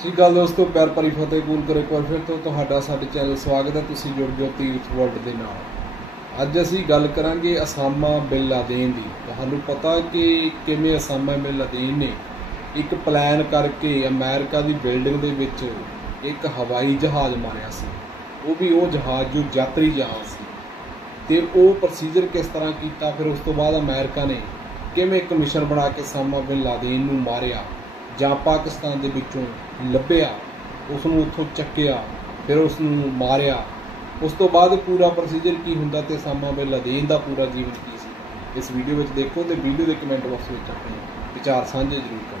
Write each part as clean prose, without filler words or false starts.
ਸਤਿ ਸ਼੍ਰੀ ਅਕਾਲ ਦੋਸਤੋ, ਪਿਆਰ ਭਰੀ ਫਤਿਹ ਕਬੂਲ ਕਰੋ। ਇੱਕ ਵਾਰ ਫਿਰ ਤੋਂ ਤੁਹਾਡਾ ਸਾਡੇ ਚੈਨਲ ਸਵਾਗਤ ਹੈ। ਤੁਸੀਂ ਜੁੜ ਜਾਓ ਤੀਰਥ ਵਰਲਡ ਦੇ ਨਾਲ। ਅੱਜ ਅਸੀਂ ਗੱਲ ਕਰਾਂਗੇ ਅਸਾਮਾ ਬਿਨ ਲਾਦੇਨ ਦੀ। ਤੁਹਾਨੂੰ ਪਤਾ ਕਿ ਕਿਵੇਂ ਅਸਾਮਾ ਬਿਨ ਲਾਦੇਨ ਨੇ ਇੱਕ ਪਲਾਨ ਕਰਕੇ ਅਮਰੀਕਾ ਦੀ ਬਿਲਡਿੰਗ ਦੇ ਵਿੱਚ ਇੱਕ ਹਵਾਈ ਜਹਾਜ਼ ਮਾਰਿਆ ਸੀ। ਉਹ ਵੀ ਉਹ ਜਹਾਜ਼ ਜੋ ਯਾਤਰੀ ਜਹਾਜ਼ ਸੀ। ਅਤੇ ਉਹ ਪ੍ਰੋਸੀਜਰ ਕਿਸ ਤਰ੍ਹਾਂ ਕੀਤਾ, ਫਿਰ ਉਸ ਤੋਂ ਬਾਅਦ ਅਮਰੀਕਾ ਨੇ ਕਿਵੇਂ ਇੱਕ ਮਿਸ਼ਨ ਬਣਾ ਕੇ ਅਸਾਮਾ ਬਿਨ ਲਾਦੇਨ ਨੂੰ ਮਾਰਿਆ ਜਾਂ ਪਾਕਿਸਤਾਨ ਦੇ ਵਿੱਚੋਂ ਲੱਭਿਆ, ਉਸ ਨੂੰ ਉੱਥੋਂ ਚੱਕਿਆ, ਫਿਰ ਉਸ ਨੂੰ ਮਾਰਿਆ। ਉਸ ਤੋਂ ਬਾਅਦ ਪੂਰਾ ਪ੍ਰੋਸੀਜਰ ਕੀ ਹੁੰਦਾ ਅਤੇ ਅਸਾਮਾ ਬਿਨ ਲਾਦੇਨ ਦਾ ਪੂਰਾ ਜੀਵਨ ਕੀ ਸੀ, ਇਸ ਵੀਡੀਓ ਵਿੱਚ ਦੇਖੋ ਅਤੇ ਵੀਡੀਓ ਦੇ ਕਮੈਂਟ ਬਾਕਸ ਵਿੱਚ ਆਪਣੇ ਵਿਚਾਰ ਸਾਂਝੇ ਜ਼ਰੂਰ ਕਰੋ।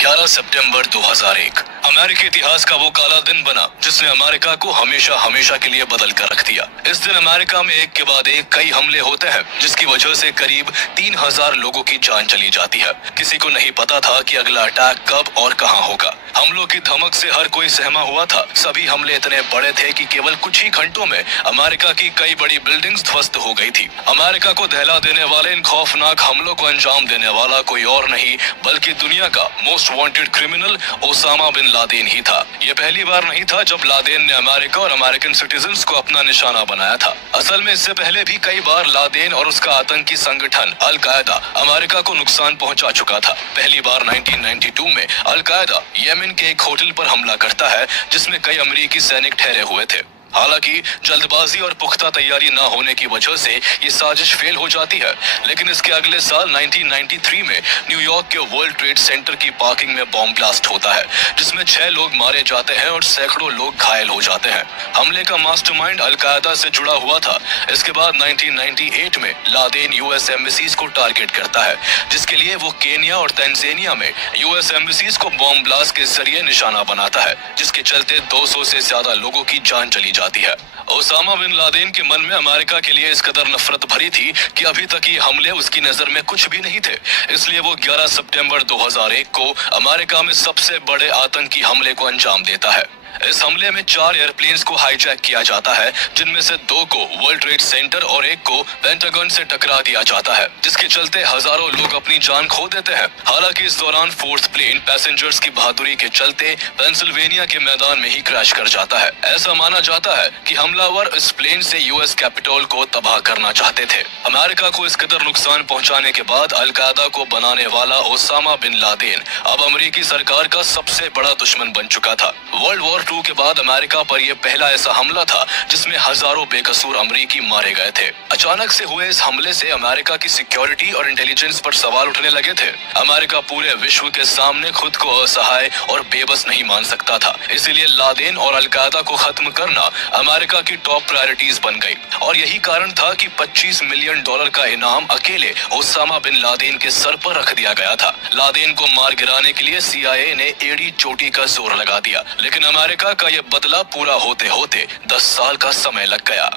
11 सितंबर 2001 अमेरिकी इतिहास का वो काला दिन बना जिसने अमेरिका को हमेशा हमेशा के लिए बदल कर रख दिया। इस दिन अमेरिका में एक के बाद एक कई हमले होते हैं जिसकी वजह से करीब 3000 लोगों की जान चली जाती है। किसी को नहीं पता था कि अगला अटैक कब और कहां होगा। हमलों की धमक से हर कोई सहमा हुआ था। सभी हमले इतने बड़े थे कि केवल कुछ ही घंटों में अमेरिका की कई बड़ी बिल्डिंग्स ध्वस्त हो गई थी। अमेरिका को दहला देने वाले इन खौफनाक हमलों को अंजाम देने वाला कोई और नहीं बल्कि दुनिया का most wanted criminal Osama bin Laden ही था। ये पहली बार नहीं था जब लादेन ने अमेरिका और अमेरिकन सिटीजन्स को अपना निशाना बनाया था। असल में इससे पहले भी कई बार लादेन और उसका आतंकी संगठन अल कायदा अमेरिका को नुकसान पहुंचा चुका था। पहली बार 1992 में अल कायदा येमेन के एक होटल पर हमला करता है जिसमें कई अमेरिकी सैनिक ठहरे हुए थे। हालांकि जल्दबाजी और पुख्ता तैयारी न होने की वजह से ये साजिश फेल हो जाती है, लेकिन इसके अगले साल 1993 में न्यूयॉर्क के वर्ल्ड ट्रेड सेंटर की पार्किंग में बॉम्ब ब्लास्ट होता है जिसमें 6 लोग मारे जाते हैं और सैकड़ों लोग घायल हो जाते हैं। हमले का मास्टरमाइंड अल कायदा से जुड़ा हुआ था। इसके बाद 1998 में लादेन यूएस एम्बेसीज को टारगेट करता है जिसके लिए वो केन्या और तंजानिया में यूएस एम्बेसीज को बॉम्ब ब्लास्ट के जरिए निशाना बनाता है, जिसके चलते 200 से ज्यादा लोगों की जान चली जाती है। ओसामा बिन लादेन के मन में अमेरिका के लिए इस कदर नफरत भरी थी कि अभी तक ये हमले उसकी नजर में कुछ भी नहीं थे। इसलिए वो 11 सितंबर 2001 को अमेरिका में सबसे बड़े आतंकी हमले को अंजाम देता है। इस हमले में 4 एयरप्लेन्स को हाईजैक किया जाता है, जिनमें से 2 को वर्ल्ड ट्रेड सेंटर और 1 को पेंटागन से टकरा दिया जाता है, जिसके चलते हजारों लोग अपनी जान खो देते हैं। हालांकि इस दौरान 4th प्लेन पैसेंजर्स की बहादुरी के चलते पेंसिल्वेनिया के मैदान में ही क्रैश कर जाता है। ऐसा माना जाता है कि हमलावर इस प्लेन से यूएस कैपिटल को तबाह करना चाहते थे। अमेरिका को इस कदर नुकसान पहुंचाने के बाद अल कायदा को बनाने वाला ओसामा बिन लादेन अब अमेरिकी सरकार का सबसे बड़ा दुश्मन बन चुका था। वर्ल्ड वॉर 2 के बाद अमेरिका पर यह पहला ऐसा हमला था जिसमें हजारों बेकसूर अमेरिकी मारे गए थे। अचानक से हुए इस हमले से अमेरिका की सिक्योरिटी और इंटेलिजेंस पर सवाल उठने लगे थे। अमेरिका पूरे विश्व के सामने खुद को असहाय और बेबस नहीं मान सकता था। इसीलिए लादेन और अल कायदा को खत्म करना अमेरिका की टॉप प्रायोरिटीज बन गई और यही कारण था कि $25 मिलियन का इनाम अकेले ओसामा बिन लादेन के सर पर रख दिया गया था। लादेन को मार गिराने के लिए CIA ने एड़ी चोटी का जोर लगा दिया, लेकिन अमेरिका का ये बदला पूरा होते होते 10 साल का समय लग गया।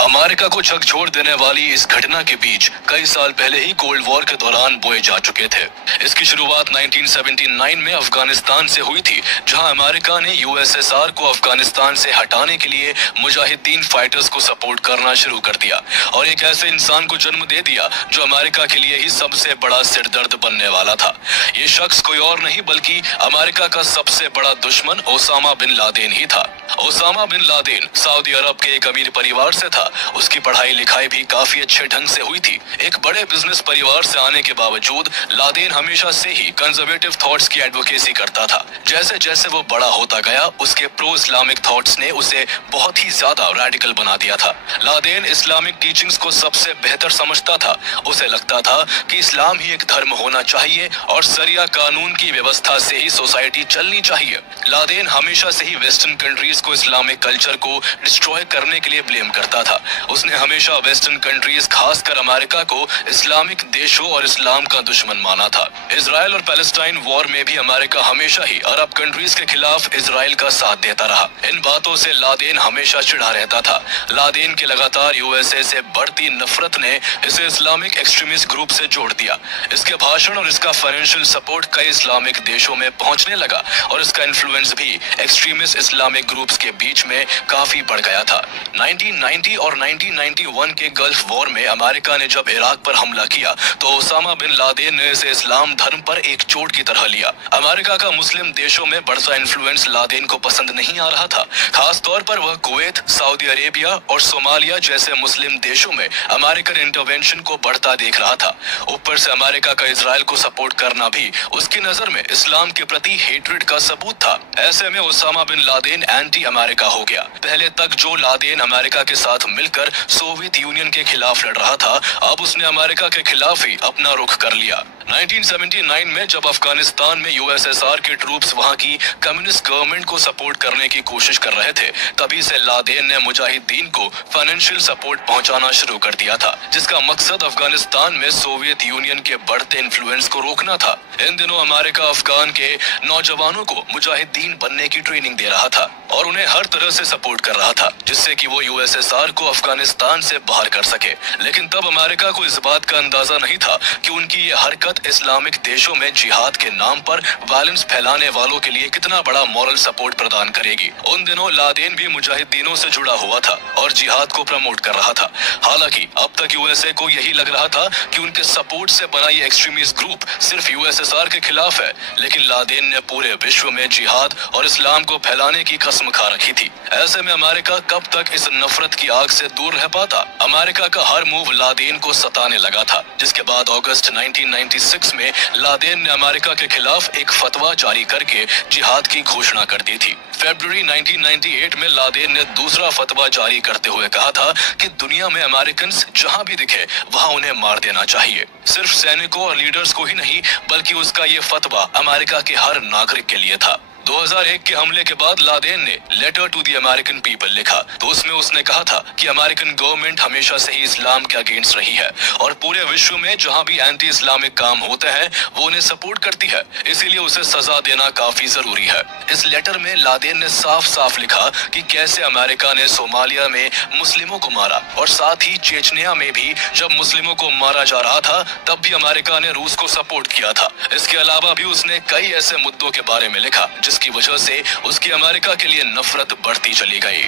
अमेरिका को झकझोर देने वाली इस घटना के बीच कई साल पहले ही कोल्ड वॉर के दौरान बोए जा चुके थे। इसकी शुरुआत 1979 में अफगानिस्तान से हुई थी, जहां अमेरिका ने USSR को अफगानिस्तान से हटाने के लिए मुजाहिदीन फाइटर्स को सपोर्ट करना शुरू कर दिया और एक ऐसे इंसान को जन्म दे दिया जो अमेरिका के लिए ही सबसे बड़ा सिरदर्द बनने वाला था। ये शख्स कोई और नहीं बल्कि अमेरिका का सबसे बड़ा दुश्मन ओसामा बिन लादेन ही था। ओसामा बिन लादेन सऊदी अरब के एक अमीर परिवार से था। उसकी पढ़ाई लिखाई भी काफी अच्छे ढंग से हुई थी। एक बड़े बिजनेस परिवार से आने के बावजूद लादेन हमेशा से ही कंजर्वेटिव थॉट्स की एडवोकेसी करता था। जैसे जैसे वो बड़ा होता गया, उसके प्रो इस्लामिक थॉट्स ने उसे बहुत ही ज्यादा रेडिकल बना दिया था। लादेन इस्लामिक टीचिंग्स को सबसे बेहतर समझता था। उसे लगता था कि इस्लाम ही एक धर्म होना चाहिए और सरिया कानून की व्यवस्था से ही सोसाइटी चलनी चाहिए। लादेन हमेशा से ही वेस्टर्न कंट्रीज को इस्लामिक कल्चर को डिस्ट्रॉय करने के लिए ब्लेम करता था। उसने हमेशा वेस्टर्न कंट्रीज खासकर अमेरिका को इस्लामिक देशों और इस्लाम का दुश्मन माना था। इजराइल और पैलेस्टाइन वॉर में भी अमेरिका हमेशा ही अरब कंट्रीज के खिलाफ इजराइल का साथ देता रहा। इन बातों से लादेन हमेशा चिढ़ा रहता था। लादेन के लगातार USA से बढ़ती नफरत ने इसे इस्लामिक एक्सट्रीमिस्ट ग्रुप से जोड़ दिया। इसके भाषण और इसका फाइनेंशियल सपोर्ट कई इस्लामिक देशों में पहुंचने लगा और इसका इन्फ्लुएंस भी एक्सट्रीमिस्ट इस्लामिक ग्रुप्स के बीच में काफी बढ़ गया था। 1990 और 1991 के गल्फ वॉर में अमेरिका ने जब इराक पर हमला किया तो ओसामा बिन लादेन ने इसे इस्लाम धर्म पर एक चोट की तरह लिया। अमेरिका का मुस्लिम देशों में बढ़ता इन्फ्लुएंस लादेन को पसंद नहीं आ रहा था। खास तौर पर वह कुवैत, सऊदी अरेबिया और सोमालिया जैसे मुस्लिम देशों में अमेरिकन इंटरवेंशन को बढ़ता देख रहा था। ऊपर से अमेरिका का इजराइल को सपोर्ट करना भी उसकी नजर में इस्लाम के प्रति हेट्रेड का सबूत था। ऐसे में Osama bin Laden anti America हो गया। पहले तक जो लादेन अमेरिका के साथ मिलकर सोवियत यूनियन के खिलाफ लड़ रहा था, अब उसने अमेरिका के खिलाफ ही अपना रुख कर लिया। 1979 में जब अफगानिस्तान में यूएसएसआर के ट्रूप्स वहां की कम्युनिस्ट गवर्नमेंट को सपोर्ट करने की कोशिश कर रहे थे, तभी से लादेन ने मुजाहिदीन को फाइनेंशियल सपोर्ट पहुंचाना शुरू कर दिया था, जिसका मकसद अफगानिस्तान में सोवियत यूनियन के बढ़ते इन्फ्लुएंस को रोकना था। इन दिनों अमेरिका अफगान के नौजवानों को मुजाहिदीन बनने की ट्रेनिंग दे रहा था और उन्हें हर तरह से सपोर्ट कर रहा था, जिससे कि वो यूएसएसआर को अफगानिस्तान से बाहर कर सके। लेकिन तब अमेरिका को इस बात का अंदाजा नहीं था कि उनकी ये हरकत इस्लामिक देशों में जिहाद के नाम पर वायलेंस फैलाने वालों के लिए कितना बड़ा मॉरल सपोर्ट प्रदान करेगी। उन दिनों लादेन भी मुजाहिदीनों से जुड़ा हुआ था और जिहाद को प्रमोट कर रहा था। हालांकि अब तक यूएसए को यही लग रहा था कि उनके सपोर्ट से बना ये एक्सट्रीमिस्ट ग्रुप सिर्फ यूएसएसआर के खिलाफ है, लेकिन लादेन ने पूरे विश्व में जिहाद और इस्लाम को फैलाने की कसम खा रखी थी। ऐसे में अमेरिका कब तक इस नफरत की आग से दूर रह पाता? अमेरिका का हर मूव लादेन को सताने लगा था, जिसके बाद अगस्त 1996 में लादेन ने अमेरिका के खिलाफ एक फतवा जारी करके जिहाद की घोषणा कर दी थी। फरवरी 1998 में लादेन ने दूसरा फतवा जारी करते हुए कहा था कि दुनिया में अमेरिकन जहां भी दिखे वहां उन्हें मार देना चाहिए। सिर्फ सैनिकों और लीडर्स को ही नहीं, बल्कि उसका ये फतवा अमेरिका के हर नागरिक के लिए था। 2001 के हमले के बाद लादेन ने letter to the American people लिखा, तो उसमें उसने कहा था कि अमेरिकन गवर्नमेंट हमेशा से ही इस्लाम के अगेंस्ट रही है और पूरे विश्व में जहां भी एंटी इस्लामिक काम होते हैं वो उन्हें सपोर्ट करती है, इसीलिए उसे सजा देना काफी जरूरी है। इस लेटर में लादेन ने साफ साफ लिखा कि कैसे अमेरिका ने सोमालिया में मुस्लिमों को मारा और साथ ही चेचनिया में भी जब मुस्लिमों को मारा जा रहा था तब भी अमेरिका ने रूस को सपोर्ट किया था। इसके अलावा भी उसने कई ऐसे मुद्दों के बारे में लिखा जिसकी वजह से उसकी अमेरिका के लिए नफरत बढ़ती चली गई।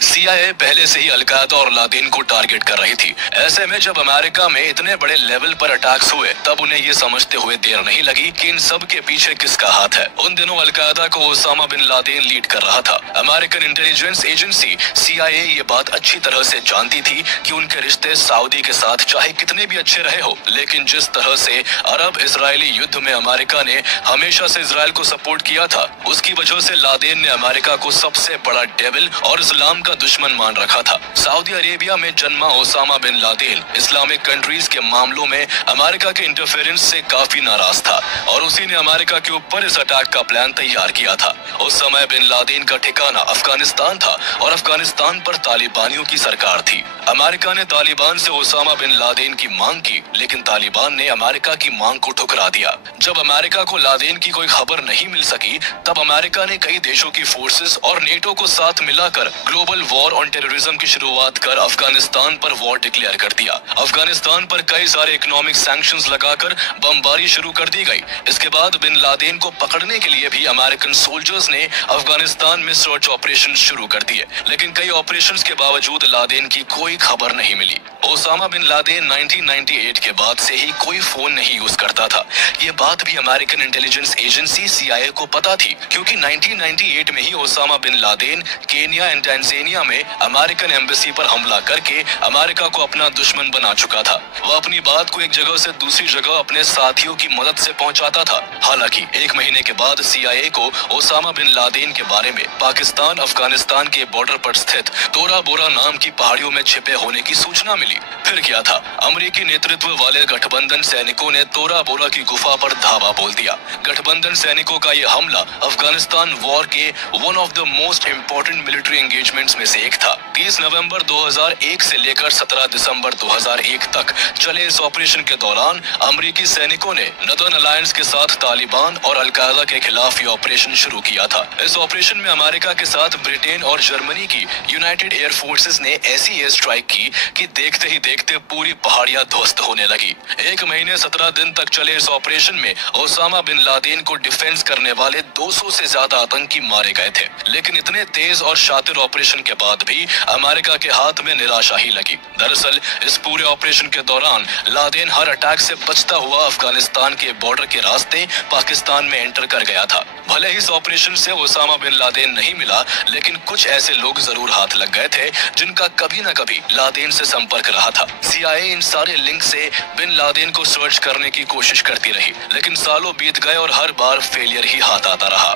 CIA पहले से ही अलकायदा और लादेन को टारगेट कर रही थी। ऐसे में जब अमेरिका में इतने बड़े लेवल पर अटैक्स हुए तब उन्हें ये समझते हुए देर नहीं लगी कि इन सब के पीछे किसका हाथ है। उन दिनों अलकायदा को ओसामा बिन लादेन लीड कर रहा था। अमेरिकन इंटेलिजेंस एजेंसी CIA ये बात अच्छी तरह से जानती थी कि उनके रिश्ते सऊदी के साथ चाहे कितने भी अच्छे रहे हो, लेकिन जिस तरह से अरब इजरायली युद्ध में अमेरिका ने हमेशा से इजराइल को सपोर्ट किया था, उसकी वजह से लादेन ने अमेरिका को सबसे बड़ा डेविल और इस्लाम का दुश्मन मान रखा था। सऊदी अरेबिया में जन्मा Osama bin Laden Islamic countries के मामलों में अमेरिका के इंटरफेरेंस से काफी नाराज था और उसी ने अमेरिका के ऊपर इस अटैक का प्लान तैयार किया था। उस समय बिन लादेन का ठिकाना अफगानिस्तान था और अफगानिस्तान पर तालिबानियों की सरकार थी। अमेरिका ने तालिबान से ओसामा बिन लादेन की मांग की, लेकिन तालिबान ने अमेरिका की मांग को ठुकरा दिया। जब अमेरिका को लादेन की कोई खबर नहीं मिल सकी तब अमेरिका ने कई देशों की फोर्सेस और नेटो को साथ मिलाकर ग्लोबल वॉर ऑन टेररिज्म की शुरुआत कर अफगानिस्तान पर वॉर डिक्लेयर कर दिया। अफगानिस्तान पर कई सारे इकोनॉमिक सैंक्शंस लगाकर बमबारी शुरू कर दी गई। इसके बाद बिन लादेन को पकड़ने के लिए भी अमेरिकन सोल्जर्स ने अफगानिस्तान में सर्च ऑपरेशन शुरू कर दिए, लेकिन कई ऑपरेशंस के बावजूद लादेन की कोई खबर नहीं मिली। ओसामा बिन लादेन 1998 के बाद से ही कोई फोन नहीं यूज करता था। ये बात भी अमेरिकन इंटेलिजेंस एजेंसी CIA को पता थी, क्योंकि 1998 में ही Osama bin Laden Kenya and Tanzania में अमेरिकन एम्बेसी पर हमला करके अमेरिका को अपना दुश्मन बना चुका था। वह अपनी बात को एक जगह से दूसरी जगह अपने साथियों की मदद से पहुंचाता था। हालांकि एक महीने के बाद CIA को ओसामा बिन लादेन के बारे में पाकिस्तान अफगानिस्तान के बॉर्डर पर स्थित तोरा बोरा नाम की पहाड़ियों में छिपे होने की सूचना मिली। फिर क्या था, अमेरिकी नेतृत्व वाले गठबंधन सैनिकों ने तोरा बोरा की गुफा पर धावा बोल दिया। गठबंधन सैनिकों का यह हमला अफगानिस्तान वॉर के one of the most important military engagements में से एक था। 30 नवंबर 2001 से लेकर 17 दिसंबर 2001 तक चले इस ऑपरेशन के दौरान अमेरिकी सैनिकों ने नदर्न अलायंस के साथ तालिबान और अलकायदा के खिलाफ ये ऑपरेशन शुरू किया था। इस ऑपरेशन में अमेरिका के साथ ब्रिटेन और जर्मनी की यूनाइटेड एयर फोर्सेस ने ऐसी एयर स्ट्राइक की कि देखते ही देखते पूरी पहाड़ियां ध्वस्त होने लगी। 1 महीने 17 दिन तक चले इस ऑपरेशन में ओसामा बिन लादेन को डिफेंस करने वाले 200 से ज्यादा आतंकी मारे गए थे। लेकिन इतने तेज और शातिर ऑपरेशन के बाद भी अमेरिका के हाथ में निराशा ही लगी। दरअसल इस पूरे ऑपरेशन के दौरान लादेन हर अटैक से बचता हुआ अफगानिस्तान के बॉर्डर के रास्ते पाकिस्तान में एंटर कर गया था। भले ही इस ऑपरेशन से ओसामा बिन लादेन नहीं मिला, लेकिन कुछ ऐसे लोग जरूर हाथ लग गए थे जिनका कभी न कभी लादेन से संपर्क रहा था। CIA इन सारे लिंक से बिन लादेन को सर्च करने की कोशिश करती रही, लेकिन सालों बीत गए और हर बार फेलियर ही हाथ आता रहा।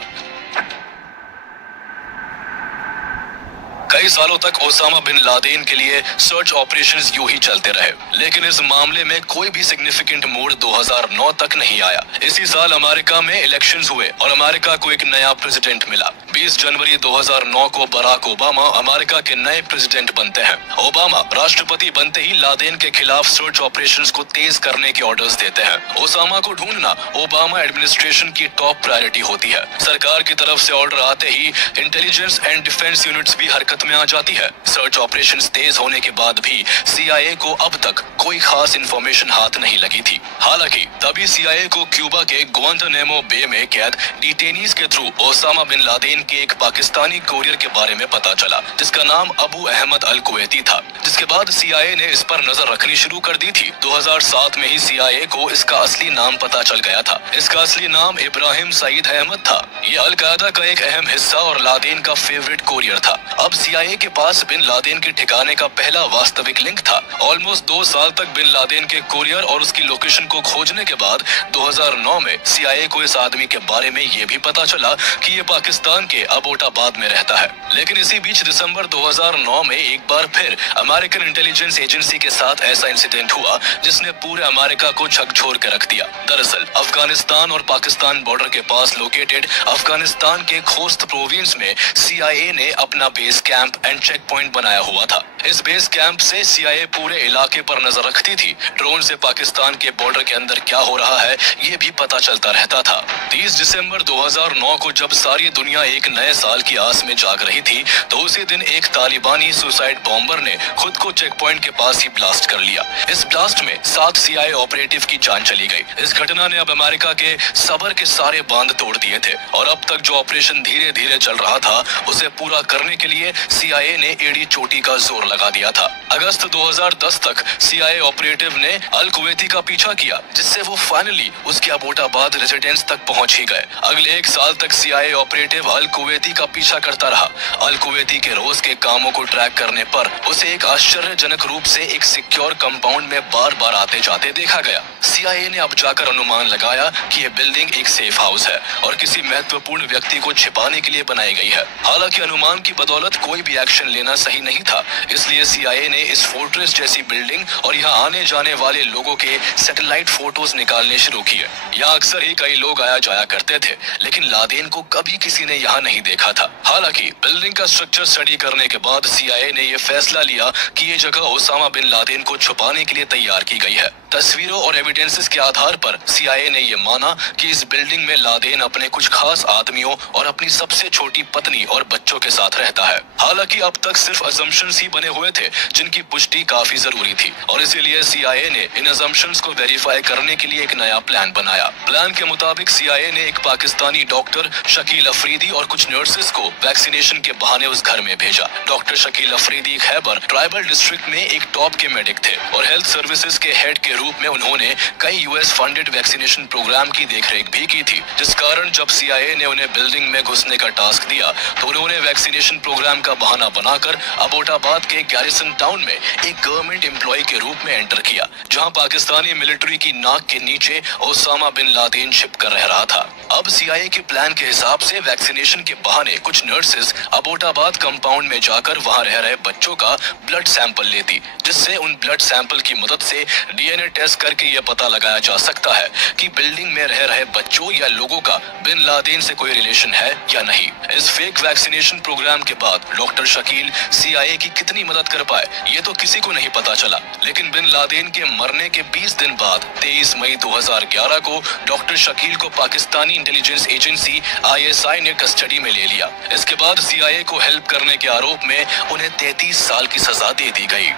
कई सालों तक ओसामा बिन लादेन के लिए सर्च ऑपरेशंस यूं ही चलते रहे, लेकिन इस मामले में कोई भी सिग्निफिकेंट मोड़ 2009 तक नहीं आया। इसी साल अमेरिका में इलेक्शंस हुए और अमेरिका को एक नया प्रेसिडेंट मिला। 20 जनवरी 2009 को बराक ओबामा अमेरिका के नए प्रेसिडेंट बनते हैं। ओबामा राष्ट्रपति बनते ही लादेन के खिलाफ सर्च ऑपरेशंस को तेज करने के ऑर्डर्स देते हैं। ओसामा को ढूंढना ओबामा एडमिनिस्ट्रेशन की टॉप प्रायोरिटी होती है। सरकार की तरफ से ऑर्डर आते ही इंटेलिजेंस एंड डिफेंस यूनिट्स भी हरकत में आ जाती है। सर्च ऑपरेशंस तेज होने के बाद भी CIA को अब तक कोई खास इंफॉर्मेशन हाथ नहीं लगी थी। हालांकि तभी CIA को क्यूबा के ग्वांटानामो बे में कैद डिटेनीज के थ्रू ओसामा बिन लादेन के एक पाकिस्तानी कोरियर के बारे में पता चला, जिसका नाम अबू अहमद अल कुवैती था। जिसके बाद CIA ने इस पर नजर रखनी शुरू कर दी थी। 2007 में ही CIA को इसका असली नाम पता चल गया था। इसका असली नाम इब्राहिम सईद अहमद था। ये अलकायदा का एक अहम हिस्सा और लादेन का फेवरेट कोरियर था। अब CIA के पास बिन लादेन के ठिकाने का पहला वास्तविक लिंक था। ऑलमोस्ट 2 साल तक बिन लादेन के कोरियर और उसकी लोकेशन को खोजने के बाद 2009 में CIA को इस आदमी के बारे में ये भी पता चला कि ये पाकिस्तान के अबोटाबाद में रहता है। लेकिन इसी बीच दिसंबर 2009 में एक बार फिर अमेरिकन इंटेलिजेंस एजेंसी के साथ ऐसा इंसिडेंट हुआ जिसने पूरे अमेरिका को झकझोर के रख दिया। दरअसल अफगानिस्तान और पाकिस्तान बॉर्डर के पास लोकेटेड अफगानिस्तान के खोस्त प्रोविंस में CIA ने अपना base camp and check point बनाया हुआ था। इस बेस कैंप से CIA पूरे इलाके पर नजर रखती थी। ड्रोन से पाकिस्तान के बॉर्डर के अंदर क्या हो रहा है ये भी पता चलता रहता था। 30 दिसंबर 2009 को जब सारी दुनिया एक नए साल की आस में जाग रही थी, तो उसी दिन एक तालिबानी सुसाइड बॉम्बर ने खुद को चेक पॉइंट के पास ही ब्लास्ट कर लिया। इस ब्लास्ट में 7 CIA ऑपरेटिव की जान चली गई। इस घटना ने अब अमेरिका के सबर के सारे बांध तोड़ दिए थे और अब तक जो ऑपरेशन धीरे धीरे चल रहा था उसे पूरा करने के लिए CIA ने एड़ी चोटी का जोर लगा दिया था। अगस्त 2010 तक CIA ऑपरेटिव ने अल कुवैती का पीछा किया, जिससे वो फाइनली उसके अबोटाबाद रेजिडेंस तक पहुंच ही गए। अगले 1 साल तक CIA ऑपरेटिव अल कुवैती का पीछा करता रहा। अल कुवैती के रोज के कामों को ट्रैक करने पर उसे एक आश्चर्यजनक रूप से एक सिक्योर कंपाउंड में बार बार आते जाते देखा गया। CIA ने अब जाकर अनुमान लगाया कि ये बिल्डिंग एक सेफ हाउस है और किसी महत्वपूर्ण व्यक्ति को छिपाने के लिए बनाई गई है। हालांकि अनुमान की बदौलत कोई भी एक्शन लेना सही नहीं था, इसलिए CIA ने इस फोर्ट्रेस जैसी बिल्डिंग और यहाँ आने जाने वाले लोगों के सैटेलाइट फोटोज निकालने शुरू किए। यहाँ अक्सर ही कई लोग आया जाया करते थे, लेकिन लादेन को कभी किसी ने यहाँ नहीं देखा था। हालांकि बिल्डिंग का स्ट्रक्चर स्टडी करने के बाद CIA ने यह फैसला लिया कि ये जगह ओसामा बिन लादेन को छुपाने के लिए तैयार की गई है। तस्वीरों और एविडेंसेस के आधार पर CIA ने यह माना कि इस बिल्डिंग में लादेन अपने कुछ खास आदमियों और अपनी सबसे छोटी पत्नी और बच्चों के साथ रहता है। हालांकि अब तक सिर्फ असम्पशंस ही बने हुए थे, जिनकी पुष्टि काफी जरूरी थी और इसीलिए CIA ने इन असम्पशंस को वेरीफाई करने के लिए एक नया प्लान बनाया। प्लान के मुताबिक CIA ने एक पाकिस्तानी डॉक्टर शकील अफरीदी और कुछ नर्सेस को वैक्सीनेशन के बहाने उस घर में भेजा। Doctor Shakeel Afridi Khyber tribal district में एक टॉप के मेडिक थे और हेल्थ सर्विसेज के हेड के रूप में उन्होंने कई US फंडेड वैक्सीनेशन प्रोग्राम की देखरेख भी की थी, जिस कारण जब CIA ने उन्हें बिल्डिंग में घुसने का टास्क दिया तो उन्होंने वैक्सीनेशन प्रोग्राम का बहाना बनाकर अबोटाबाद के ने गैरिसन टाउन में एक गवर्नमेंट एम्प्लॉय के रूप में एंटर किया, जहां पाकिस्तानी मिलिट्री की नाक के नीचे ओसामा बिन लादेन छिप कर रह रहा था। अब CIA के प्लान के हिसाब से वैक्सीनेशन के बहाने कुछ नर्सेज अबोटाबाद कंपाउंड में जाकर वहां रह रहे बच्चों का ब्लड सैंपल लेती, जिससे उन ब्लड सैंपल की मदद से DNA टेस्ट करके यह पता लगाया जा सकता है कि बिल्डिंग में रह रहे बच्चों या लोगों का बिन लादेन से कोई रिलेशन है या नहीं। इस फेक वैक्सीनेशन प्रोग्राम के बाद डॉक्टर शकील CIA की कितनी मदद कर पाए ये तो किसी को नहीं पता चला, लेकिन बिन लादेन के मरने के 20 दिन बाद 23 मई 2011 को डॉक्टर शकील को पाकिस्तानी इंटेलिजेंस एजेंसी ISI ने कस्टडी में ले लिया। इसके बाद CIA को हेल्प करने के आरोप में उन्हें 33 साल की सजा दे दी गई।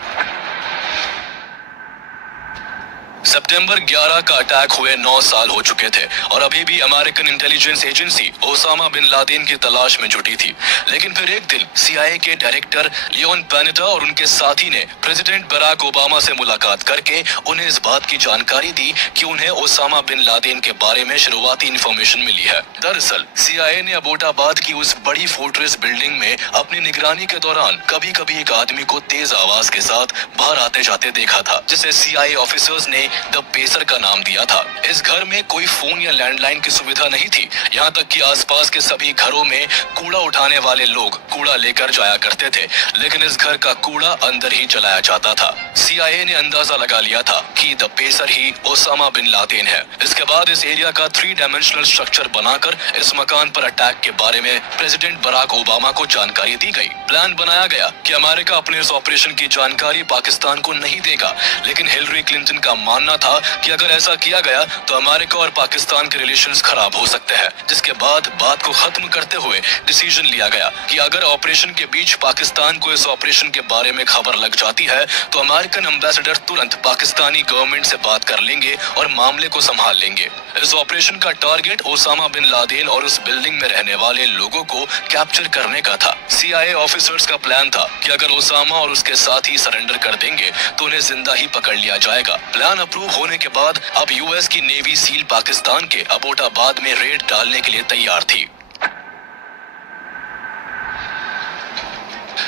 सितंबर 11 का अटैक हुए 9 साल हो चुके थे और अभी भी American intelligence agency Osama bin Laden की तलाश में जुटी थी। लेकिन फिर एक दिन CIA के डायरेक्टर लियोन पैनेटा और उनके साथी ने प्रेसिडेंट बराक ओबामा से मुलाकात करके उन्हें इस बात की जानकारी दी कि उन्हें ओसामा बिन लादेन के बारे में शुरुआती इंफॉर्मेशन मिली है। दरअसल CIA ने अबोटाबाद की उस बड़ी फोर्ट्रेस बिल्डिंग में अपनी निगरानी के दौरान कभी कभी एक आदमी को तेज आवाज के साथ बाहर आते जाते देखा था, जिसे CIA ऑफिसर्स ने द पेसर का नाम दिया था। इस घर में कोई फोन या लैंडलाइन की सुविधा नहीं थी, यहाँ तक कि आसपास के सभी घरों में कूड़ा उठाने वाले लोग कूड़ा लेकर जाया करते थे, लेकिन इस घर का कूड़ा अंदर ही जलाया जाता था। CIA ने अंदाजा लगा लिया था कि द पेसर ही ओसामा बिन लादेन है। इसके बाद इस एरिया का 3 डायमेंशनल स्ट्रक्चर बनाकर इस मकान पर अटैक के बारे में प्रेसिडेंट बराक ओबामा को जानकारी दी गई। प्लान बनाया गया कि अमेरिका अपने इस ऑपरेशन की जानकारी पाकिस्तान को नहीं देगा, लेकिन हिलरी क्लिंटन का मानना था कि अगर ऐसा किया गया तो अमेरिका और पाकिस्तान के रिलेशंस खराब हो सकते हैं। जिसके बाद बात को खत्म करते हुए डिसीजन लिया गया कि अगर ऑपरेशन के बीच पाकिस्तान को इस ऑपरेशन के बारे में खबर लग जाती है तो अमेरिकन एम्बेसडर तुरंत पाकिस्तानी गवर्नमेंट से बात कर लेंगे और मामले को संभाल लेंगे। इस ऑपरेशन का टारगेट ओसामा बिन लादेन और उस बिल्डिंग में रहने वाले लोगों को कैप्चर करने का था। CIA ऑफिसर्स का प्लान था कि अगर ओसामा और उसके साथी सरेंडर कर देंगे तो उन्हें जिंदा ही पकड़ लिया जाएगा। प्लान अप्रूव होने के बाद अब US की नेवी सील पाकिस्तान के अबोटाबाद में रेड डालने के लिए तैयार थी।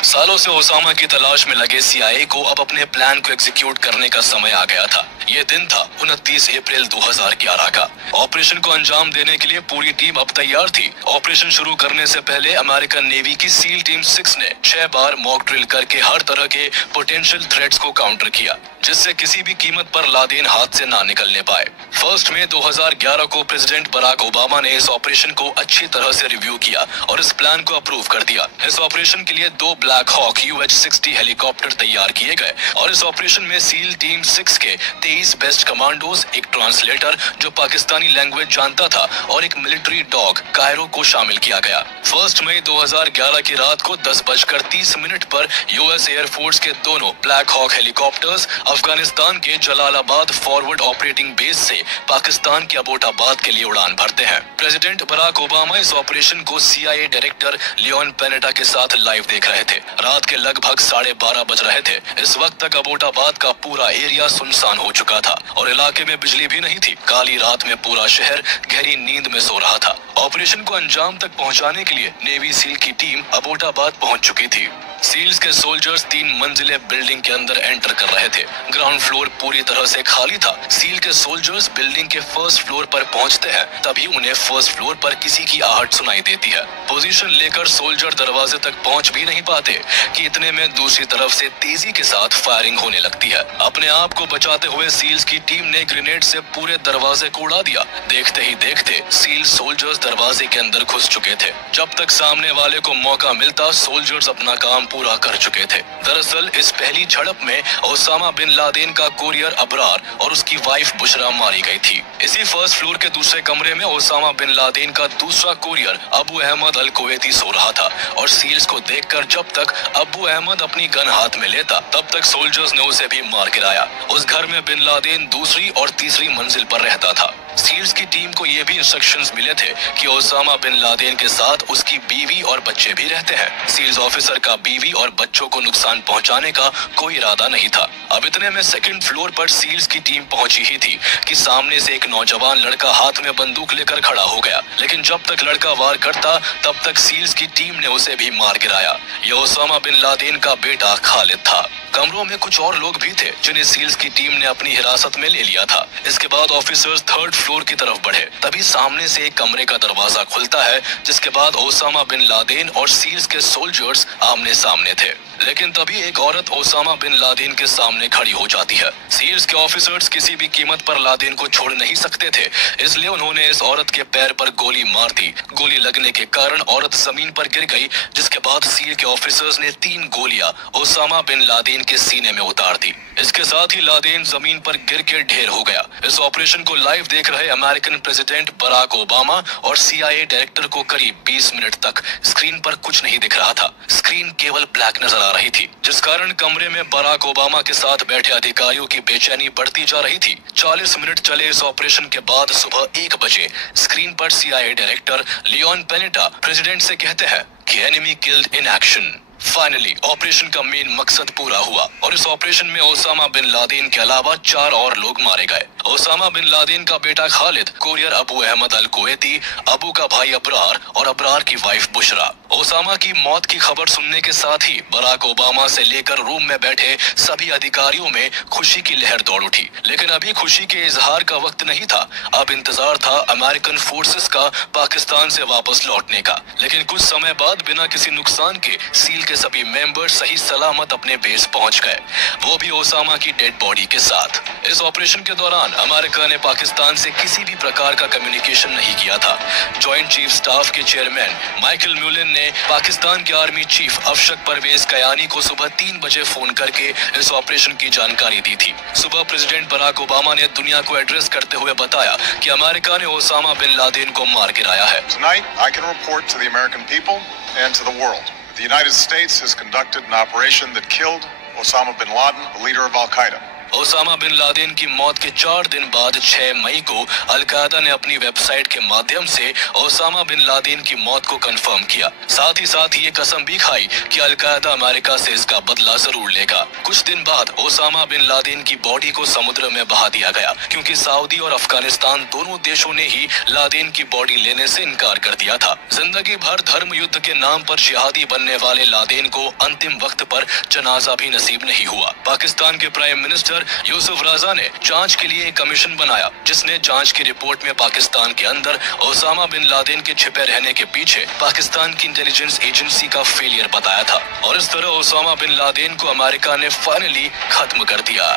सालों से ओसामा की तलाश में लगे CIA को अब अपने प्लान को एग्जीक्यूट करने का समय आ गया था। ये दिन था 29 अप्रैल 2011 का। ऑपरेशन को अंजाम देने के लिए पूरी टीम अब तैयार थी। ऑपरेशन शुरू करने से पहले अमेरिकन नेवी की सील टीम 6 ने 6 बार मॉक ड्रिल करके हर तरह के पोटेंशियल थ्रेट्स को काउंटर किया, जिससे किसी भी कीमत पर लादेन हाथ से ना निकलने पाए। 1 मई 2011 को प्रेसिडेंट बराक ओबामा ने इस ऑपरेशन को अच्छी तरह से रिव्यू किया और इस प्लान को अप्रूव कर दिया। इस ऑपरेशन के लिए 2 ब्लैक हॉक UH-60 हेलीकॉप्टर तैयार किए गए और इस ऑपरेशन में सील टीम 6 के 23 बेस्ट कमांडोज, एक ट्रांसलेटर जो पाकिस्तानी लैंग्वेज जानता था और एक मिलिट्री डॉग कायरो को शामिल किया गया। 1 मई 2011 की रात को 10:30 पर US एयरफोर्स के दोनों ब्लैक हॉक हेलीकॉप्टर्स अफगानिस्तान के जलालाबाद फॉरवर्ड ऑपरेटिंग बेस से पाकिस्तान के अबोटाबाद के लिए उड़ान भरते हैं। प्रेसिडेंट बराक ओबामा इस ऑपरेशन को CIA डायरेक्टर लियोन पैनेटा के साथ लाइव देख रहे थे। रात के लगभग 12:30 बज रहे थे। इस वक्त तक अबोटाबाद का पूरा एरिया सुनसान हो चुका था और इलाके में बिजली भी नहीं थी। काली रात में पूरा शहर गहरी नींद में सो रहा था। ऑपरेशन को अंजाम तक पहुंचाने के लिए नेवी सील की टीम अबोटाबाद पहुंच चुकी थी। सील्स के सोल्जर्स 3 मंजिले बिल्डिंग के अंदर एंटर कर रहे थे। ग्राउंड फ्लोर पूरी तरह से खाली था। सील के सोल्जर्स बिल्डिंग के फर्स्ट फ्लोर पर पहुंचते हैं, तभी उन्हें फर्स्ट फ्लोर पर किसी की आहट सुनाई देती है। पोजीशन लेकर सोल्जर दरवाजे तक पहुंच भी नहीं पाते कि इतने में दूसरी तरफ से तेजी के साथ फायरिंग होने लगती है। अपने आप को बचाते हुए सील्स की टीम ने ग्रेनेड से पूरे दरवाजे को उड़ा दिया। देखते ही देखते सील सोल्जर्स दरवाजे के अंदर घुस चुके थे। जब तक सामने वाले को मौका मिलता सोल्जर्स अपना काम पूरा कर चुके थे। दरअसल इस पहली झड़प में ओसामा बिन लादेन का कोरियर अबरार और उसकी वाइफ बुशरा मारी गई थी। इसी फर्स्ट फ्लोर के दूसरे कमरे में ओसामा बिन लादेन का दूसरा कोरियर अबू अहमद अल कुवैती सो रहा था और सील्स को देखकर जब तक अबू अहमद अपनी गन हाथ में लेता तब तक सोल्जर्स ने उसे भी मार गिराया। उस घर में बिन लादेन दूसरी और तीसरी मंजिल पर रहता था। सील्स की टीम को ये भी इंस्ट्रक्शंस मिले थे कि ओसामा बिन लादेन के साथ उसकी बीवी और बच्चे भी रहते हैं। सील्स ऑफिसर का बीवी और बच्चों को नुकसान पहुंचाने का कोई इरादा नहीं था। अब इतने में सेकंड फ्लोर पर सील्स की टीम पहुंची ही थी कि सामने से एक नौजवान लड़का हाथ में बंदूक लेकर खड़ा हो गया, लेकिन जब तक लड़का वार करता तब तक सील्स की टीम ने उसे भी मार गिराया। यह ओसामा बिन लादेन का बेटा खालिद था। कमरों में कुछ और लोग भी थे जिन्हें सील्स की टीम ने अपनी हिरासत में ले लिया था। इसके बाद ऑफिसर्स थर्ड फ्लोर की तरफ बढ़े, तभी सामने से एक कमरे का दरवाजा खुलता है, जिसके बाद ओसामा बिन लादेन और सील्स के सोल्जर्स आमने सामने थे। लेकिन तभी एक औरत ओसामा बिन लादेन के सामने खड़ी हो जाती है। सील्स के ऑफिसर्स किसी भी कीमत पर लादेन को छोड़ नहीं सकते थे, इसलिए उन्होंने इस औरत के पैर पर गोली मार दी। गोली लगने के कारण औरत जमीन पर गिर गई, जिसके बाद सील के ऑफिसर्स ने 3 गोलियां ओसामा बिन लादेन के सीने में उतार दी। इसके साथ ही लादेन जमीन पर गिर के ढेर हो गया। इस ऑपरेशन को लाइव देख रहे अमेरिकन प्रेसिडेंट बराक ओबामा और CIA डायरेक्टर को करीब 20 मिनट तक स्क्रीन पर कुछ नहीं दिख रहा था। स्क्रीन केवल ब्लैक नजर आ रही थी, जिस कारण कमरे में बराक ओबामा के साथ बैठे अधिकारियों की बेचैनी बढ़ती जा रही थी। 40 मिनट चले इस ऑपरेशन के बाद सुबह 1 बजे स्क्रीन पर CIA director Leon Panetta president से कहते हैं कि enemy killed in action. Finally operation का मेन मकसद पूरा हुआ और इस ऑपरेशन में ओसामा बिन लादेन के अलावा 4 और लोग मारे गए। ओसामा बिन लादेन का बेटा खालिद, कोरियर अबू अहमद अल कुवैती, अबू का भाई अबरार और अबरार की वाइफ बुशरा। ओसामा की मौत की खबर सुनने के साथ ही बराक ओबामा से लेकर रूम में बैठे सभी अधिकारियों में खुशी की लहर दौड़ उठी। लेकिन अभी खुशी के इजहार का वक्त नहीं था। अब इंतजार था अमेरिकन फोर्सेस का पाकिस्तान से वापस लौटने का। लेकिन कुछ समय बाद बिना किसी नुकसान के सील के सभी मेंबर सही सलामत अपने बेस पहुंच गए, वो भी ओसामा की डेड बॉडी के साथ। इस ऑपरेशन के दौरान अमेरिका ने पाकिस्तान से किसी भी प्रकार का कम्युनिकेशन नहीं किया था। जॉइंट चीफ स्टाफ के चेयरमैन माइकल म्यूलिन ने पाकिस्तान के आर्मी चीफ अफशक परवेज कयानी को सुबह 3 बजे फोन करके इस ऑपरेशन की जानकारी दी थी। सुबह प्रेसिडेंट बराक ओबामा ने दुनिया को एड्रेस करते हुए बताया कि अमेरिका ने ओसामा बिन लादेन को मार गिराया है। Tonight, I can report to the American people and to the world. The United States has conducted an operation that killed Osama bin Laden, the leader of Al-Qaeda. Osama bin Laden की मौत के 4 दिन बाद 6 मई को al Qaeda ने अपनी website के माध्यम से ओसामा बिन लादेन की मौत को कंफर्म किया। साथ ही ये कसम भी खाई कि अल-कायदा अमेरिका से इसका बदला जरूर लेगा। कुछ दिन बाद ओसामा बिन लादेन की बॉडी को समुद्र में बहा दिया गया, क्योंकि सऊदी और अफगानिस्तान दोनों देशों ने ही लादेन की बॉडी लेने से इनकार कर दिया था। जिंदगी भर धर्म युद्ध के नाम पर जिहादी बनने वाले लादेन को अंतिम वक्त पर जनाजा भी नसीब नहीं हुआ। पाकिस्तान के प्राइम मिनिस्टर यूसुफ राजा ने जांच के लिए एक कमीशन बनाया, जिसने जांच की रिपोर्ट में पाकिस्तान के अंदर ओसामा बिन लादेन के छिपे रहने के पीछे पाकिस्तान की इंटेलिजेंस एजेंसी का फेलियर बताया था। और इस तरह ओसामा बिन लादेन को अमेरिका ने फाइनली खत्म कर दिया।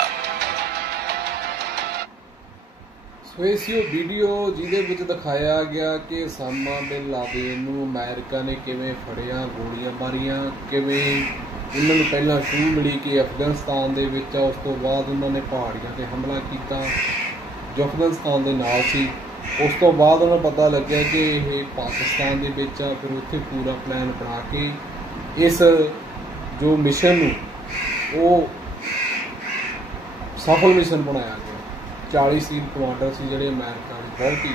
ਸੋ ਵੀਡੀਓ ਜਿਹਦੇ ਵਿੱਚ ਦਿਖਾਇਆ ਗਿਆ ਕਿ ओसामा बिन लादेन ਨੂੰ ਅਮਰੀਕਾ ਨੇ ਕਿਵੇਂ ਫੜਿਆ, ਗੋਲੀਆਂ ਮਾਰੀਆਂ, ਕਿਵੇਂ ਉਹਨਾਂ ਨੂੰ ਪਹਿਲਾਂ ਸ਼ੂ ਮਿਲੀ ਕਿ ਅਫਗਾਨਿਸਤਾਨ ਦੇ ਵਿੱਚ ਆ, ਉਸ ਤੋਂ ਬਾਅਦ ਉਹਨਾਂ ਨੇ ਪਹਾੜੀਆਂ 'ਤੇ ਹਮਲਾ ਕੀਤਾ ਜੋ ਅਫਗਾਨਿਸਤਾਨ ਦੇ ਨਾਲ ਸੀ। ਉਸ ਤੋਂ ਬਾਅਦ ਉਹਨਾਂ ਨੂੰ ਪਤਾ ਲੱਗਿਆ ਕਿ ਇਹ ਪਾਕਿਸਤਾਨ ਦੇ ਵਿੱਚ ਆ। ਫਿਰ ਉੱਥੇ ਪੂਰਾ ਪਲਾਨ ਬਣਾ ਕੇ ਇਸ ਜੋ ਮਿਸ਼ਨ ਨੂੰ ਉਹ ਸਫਲ ਮਿਸ਼ਨ ਬਣਾਇਆ ਗਿਆ। 40 ਸੀਲ ਕਮਾਂਡਰ ਸੀ ਜਿਹੜੇ ਅਮਰੀਕਾ ਦੀ ਬਹੁਤ ਹੀ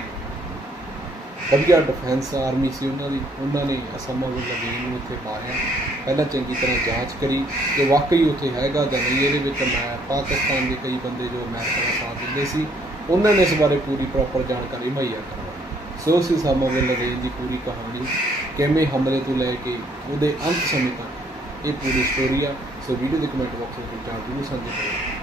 ਵਧੀਆ डिफेंस आर्मी ਸੀ ਉਹਨਾਂ ਨੇ ओसामा बिन लादेन ਨੂੰ ਉੱਥੇ ਮਾਰਿਆ। ਪਹਿਲਾਂ ਚੰਗੀ ਤਰ੍ਹਾਂ ਜਾਂਚ ਕਰੀ ਕਿ ਵਾਕਈ ਉੱਥੇ ਹੈਗਾ ਜਾਂ ਨਹੀਂ। ਇਹਦੇ ਵਿੱਚ ਮੈਂ ਪਾਕਿਸਤਾਨ ਦੇ ਕਈ ਬੰਦੇ ਜੋ ਅਮਰੀਕਾ ਦਾ ਸਾਥ ਦਿੰਦੇ ਸੀ ਉਹਨਾਂ ਨੇ ਇਸ ਬਾਰੇ ਪੂਰੀ ਪ੍ਰੋਪਰ ਜਾਣਕਾਰੀ ਮੁਹੱਈਆ ਕਰਵਾਈ। ਸੋ ਉਸ ओसामा बिन लादेन ਦੀ ਪੂਰੀ ਕਹਾਣੀ ਕਿਵੇਂ ਹਮਲੇ ਤੋਂ ਲੈ ਕੇ ਉਹਦੇ ਅੰਤ ਸਮੇਂ ਤੱਕ ਇਹ ਪੂਰੀ ਸਟੋਰੀ ਆ। ਸੋ ਵੀਡੀਓ ਦੇ ਕਮੈਂਟ ਬਾਕਸ ਵਿੱਚ ਜ਼ਰੂਰ ਸਾਂਝੀ ਕਰੋ।